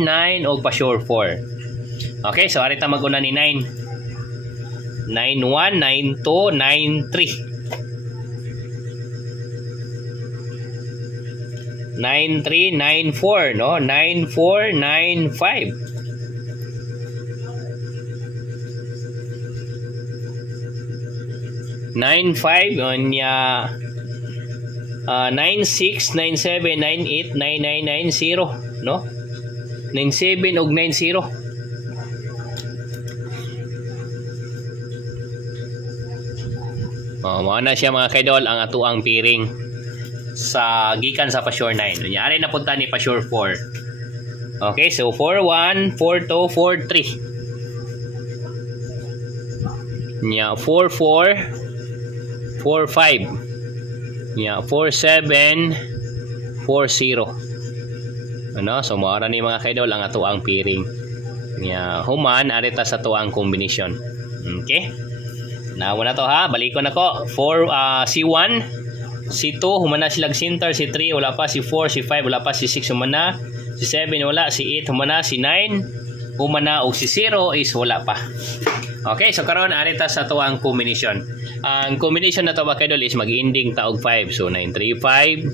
9 o pa sure 4. Okay, so arita maguna ni 9. 9-1, 9-2, 9-3. 9-3, 9-4, no? 9-4, 9-5. 9-5 onya 9-6, 9-7, 9-8, 9-9, 9-0, no? 9-7 og 9-0. Mao na siya mga kaidol ang atuang piring sa gikan sa pa-sure 9. Kunyari na punta ni pa-sure 4. Okay, so 4-1, 4-2, 4-3. Nya 4-4, 4-5. Yeah, 4-7, 4-0. Ano? So, maara ni mga kaidol ang ato ang piring. Yeah, human, arita sa to ang kombinasyon. Okay? Nawa na to ha. Balik ko na ko. C1, C2, human na silang center. C3, wala pa. C4, C5, wala pa. C6, human na. C7, wala. C8, human na. C9, human na. O C0 is wala pa. Okay, so karon arita sa to ang combination. Ang combination na to ba kaidol is mag-ending taog 5. So 935,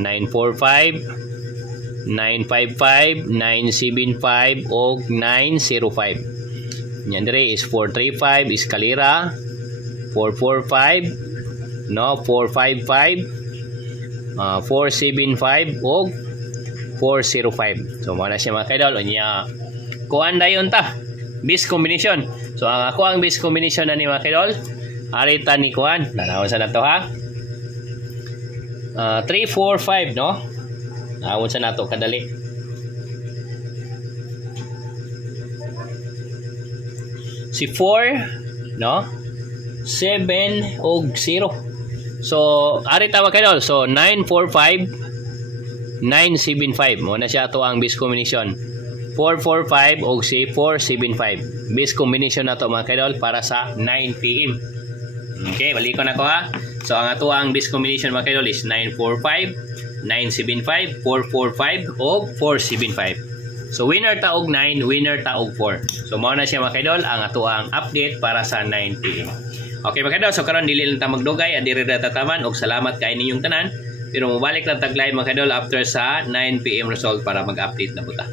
945, 955, 975 og 905. Yan dire is 435 is kalira, 445, no, 455, 475 og 405. So mo na siya mga kaidol unya kuan dayon ta. Base combination. So ako ang base combination na ni mga kaidol. Arita ni kuan. Nanawon sa nato ha. 3, 4, 5 no. Nawon sa nato kadali. Si 4 no. 7 og 0. So arita mga kaidol. So 9, 4, 5, 9, 7, 5. Mo na siya ato ang base combination. 445 o si 475. Base combination na to mga kaidol para sa 9 PM. Okay, balik ko na ko ha. So ang ato ang base combination mga kaidol is 945, 975, 445 o 475. So winner ta og 9, winner ta og 4. So mao na siya mga kaidol ang ato ang update para sa 9 PM. Okay mga kaidol, so karon dili lang ta magdugay, adiri ra tataman og salamat kay ninyong tanan. Pero mobalik lang tag live mga kaidol after sa 9 PM result para mag-update na buta.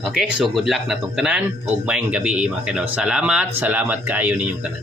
Okay, so good luck na tong tanan ug maayong gabi mga kaidol. Salamat kaayo ninyong tanan.